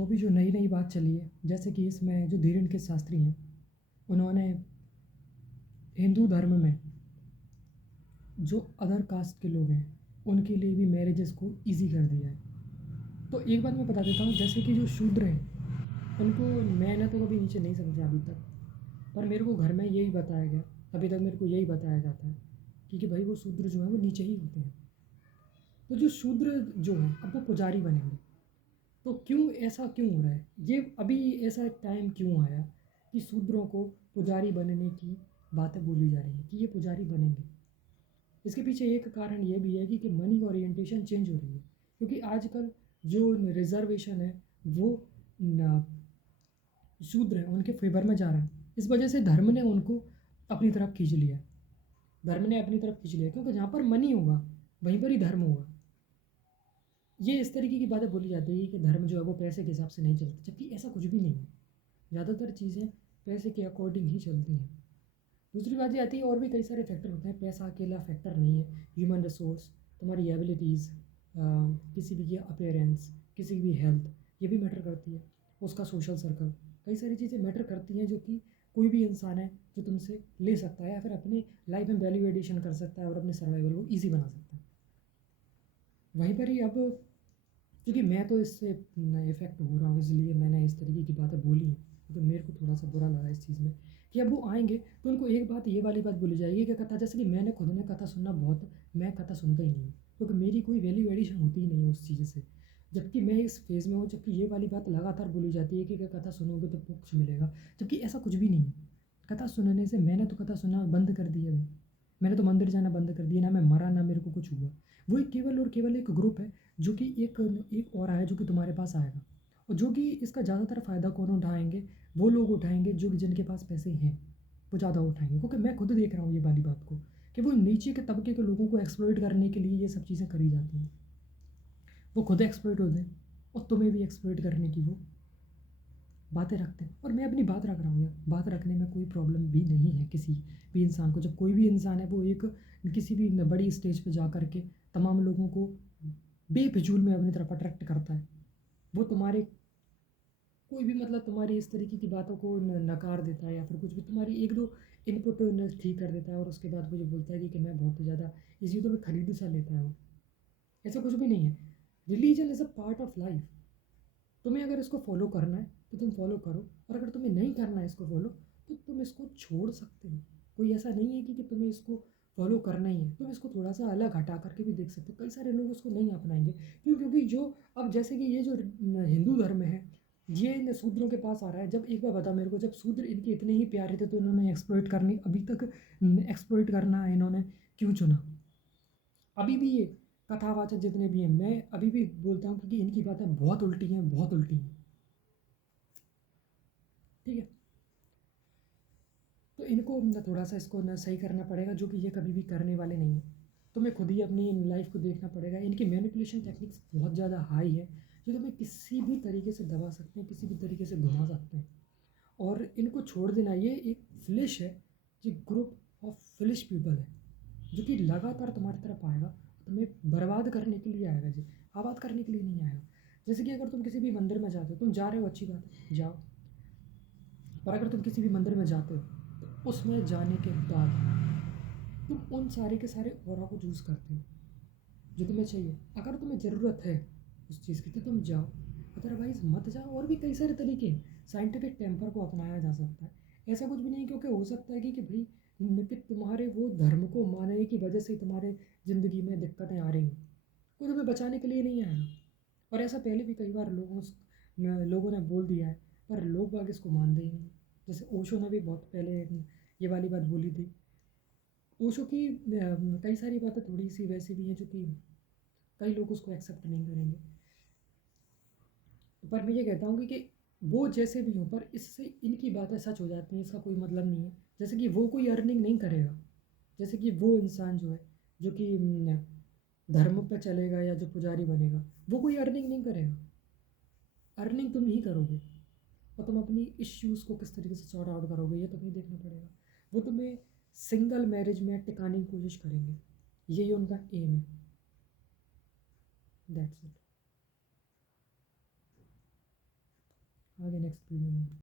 तो अभी जो नई नई बात चली है, जैसे कि इसमें जो धीरेन के शास्त्री हैं, उन्होंने हिंदू धर्म में जो अदर कास्ट के लोग हैं उनके लिए भी मैरिजेस को इजी कर दिया है। तो एक बात मैं बता देता हूँ, जैसे कि जो शूद्र हैं उनको मैंने तो कभी नीचे नहीं समझा अभी तक, पर मेरे को घर में यही बताया गया, अभी तक मेरे को यही बताया जाता है कि भाई वो शूद्र जो है वो नीचे ही होते हैं। तो जो शूद्र जो हैं अब वो पुजारी बनेंगे, तो क्यों ऐसा क्यों हो रहा है, ये अभी ऐसा टाइम क्यों आया कि शूद्रों को पुजारी बनने की बातें बोली जा रही हैं कि ये पुजारी बनेंगे। इसके पीछे एक कारण ये भी है कि मनी ओरिएंटेशन चेंज हो रही है, क्योंकि आजकल जो रिजर्वेशन है वो न- शूद्र हैं उनके फेवर में जा रहा है। इस वजह से धर्म ने उनको अपनी तरफ खींच लिया, धर्म ने अपनी तरफ खींच लिया, क्योंकि जहाँ पर मनी होगा वहीं पर ही धर्म होगा। ये इस तरीके की बातें बोली जाती है कि धर्म जो है वो पैसे के हिसाब से नहीं चलता, जबकि ऐसा कुछ भी नहीं है। ज़्यादातर चीज़ें पैसे के अकॉर्डिंग ही चलती हैं। दूसरी बात ये आती है, और भी कई सारे फैक्टर होते हैं, पैसा अकेला फैक्टर नहीं है। ह्यूमन रिसोर्स, तुम्हारी एबिलिटीज़, किसी भी की अपीयरेंस, किसी की भी हेल्थ, ये भी मैटर करती है। उसका सोशल सर्कल, कई सारी चीज़ें मैटर करती हैं जो कि कोई भी इंसान है जो तुमसे ले सकता है या फिर अपनी लाइफ में वैल्यू एडिशन कर सकता है और अपने सर्वाइवल को ईजी बना सकता है। वहीं पर ही अब, क्योंकि मैं तो इससे इफ़ेक्ट हो रहा हूँ इसलिए मैंने इस तरीके की बातें बोली हैं, तो मेरे को थोड़ा सा बुरा लगा इस चीज़ में कि अब वो आएंगे तो उनको एक बात ये वाली बात बोली जाएगी कि कथा, जैसे कि मैंने खुद ने कथा सुनना बहुत, मैं कथा सुनता ही नहीं हूँ क्योंकि मेरी कोई वैल्यू एडिशन होती ही नहीं है उस चीज़ से। जबकि मैं इस फेज़ में हूँ, जबकि ये वाली बात लगातार बोली जाती है कि कथा सुनोगे तो मोक्ष मिलेगा, जबकि ऐसा कुछ भी नहीं है। कथा सुनने से, मैंने तो कथा सुनना बंद कर दिया अभी, मैंने तो मंदिर जाना बंद कर दिया, ना मैं मरा ना मेरे को कुछ हुआ। वो एक केवल और केवल एक ग्रुप है जो कि एक एक और आया जो कि तुम्हारे पास आएगा, और जो कि इसका ज़्यादातर फ़ायदा कौन उठाएंगे, वो लोग उठाएंगे जो जिनके पास पैसे हैं, वो ज़्यादा उठाएंगे। क्योंकि मैं खुद देख रहा हूँ ये वाली बात को कि वो नीचे के तबके के लोगों को एक्सप्लॉइट करने के लिए ये सब चीज़ें करी जाती हैं। वो खुद एक्सप्लॉइट होते हैं और तुम्हें भी एक्सप्लॉइट करने की वो बातें रखते हैं। और मैं अपनी बात रख रहा हूँ यार, बात रखने में कोई प्रॉब्लम भी नहीं है किसी भी इंसान को। जब कोई भी इंसान है वो एक किसी भी बड़ी स्टेज पे जा कर के तमाम लोगों को बेफिजूल में अपनी तरफ अट्रैक्ट करता है, वो तुम्हारे कोई भी मतलब तुम्हारी इस तरीके की बातों को नकार देता है या फिर कुछ भी तुम्हारी एक दो इनपुट ठीक कर देता है और उसके बाद मुझे बोलता है कि मैं बहुत ज़्यादा इस चीज़ों में खरीद सा लेता है वो। ऐसा कुछ भी नहीं है। Religion is a part of life. तुम्हें अगर इसको फॉलो करना है तो तुम फॉलो करो, और अगर तुम्हें नहीं करना है इसको फॉलो तो तुम इसको छोड़ सकते हो। कोई ऐसा नहीं है कि तुम्हें इसको फॉलो करना ही है, तुम इसको थोड़ा सा अलग हटा करके भी देख सकते हो। कई सारे लोग इसको नहीं अपनाएंगे, क्यों? क्योंकि जो अब जैसे कि ये जो हिंदू धर्म है ये इन शूद्रों के पास आ रहा है। जब एक बार बता मेरे को, जब शूद्र इनके इतने ही प्यारे थे तो इन्होंने एक्सप्लॉइट करने, अभी तक एक्सप्लॉइट करना इन्होंने क्यों चुना? अभी भी ये कथावाचक जितने भी हैं, मैं अभी भी बोलता हूँ क्योंकि इनकी बातें बहुत उल्टी हैं, बहुत उल्टी हैं। ठीक है, तो इनको ना थोड़ा सा इसको ना सही करना पड़ेगा, जो कि ये कभी भी करने वाले नहीं हैं। तो मैं खुद ही अपनी लाइफ को देखना पड़ेगा। इनकी मैनिपुलेशन टेक्निक्स बहुत ज़्यादा हाई है, जो तुम्हें किसी भी तरीके से दबा सकते हैं, किसी भी तरीके से घुमा सकते हैं। और इनको छोड़ देना, ये एक फ्लिश है, ये ग्रुप ऑफ फ्लिश पीपल है जो कि लगातार तुम्हारी तरफ आएगा, तुम्हें बर्बाद करने के लिए आएगा जी, आबाद करने के लिए नहीं आएगा। जैसे कि अगर तुम किसी भी मंदिर में जाते हो, तुम जा रहे हो अच्छी बात है, जाओ। पर अगर तुम किसी भी मंदिर में जाते हो तो उसमें जाने के बाद तुम उन सारे के सारे ऑरा को चूज़ करते हो जो तुम्हें चाहिए। अगर तुम्हें ज़रूरत है उस चीज़ की तो तुम जाओ, अदरवाइज मत जाओ। और भी कई सारे तरीके हैं, साइंटिफिक टेम्पर को अपनाया जा सकता है। ऐसा कुछ भी नहीं, क्योंकि हो सकता है कि भाई कि तुम्हारे वो धर्म को मानने की वजह से तुम्हारे ज़िंदगी में दिक्कतें आ रही हैं, कोई तुम्हें बचाने के लिए नहीं आएगा। और ऐसा पहले भी कई बार लोगों ने बोल दिया है, पर लोग बाग इसको मानते ही नहीं। जैसे ओशो ने भी बहुत पहले ये वाली बात बोली थी। ओशो की कई सारी बातें थोड़ी सी वैसी भी हैं जो कि कई लोग उसको एक्सेप्ट नहीं करेंगे। पर मैं ये कहता हूँ कि वो जैसे भी हों, पर इससे इनकी बातें सच हो जाती हैं, इसका कोई मतलब नहीं है। जैसे कि वो कोई अर्निंग नहीं करेगा, जैसे कि वो इंसान जो है, जो कि धर्म पे चलेगा या जो पुजारी बनेगा, वो कोई अर्निंग नहीं करेगा। अर्निंग तुम ही करोगे, और तुम अपनी इश्यूज़ को किस तरीके से सॉर्ट आउट करोगे ये तुम्हें देखना पड़ेगा। वो तुम्हें सिंगल मैरिज में टिकाने की कोशिश करेंगे, यही उनका एम है। That's it. आगे नेक्स्ट वीडियो में।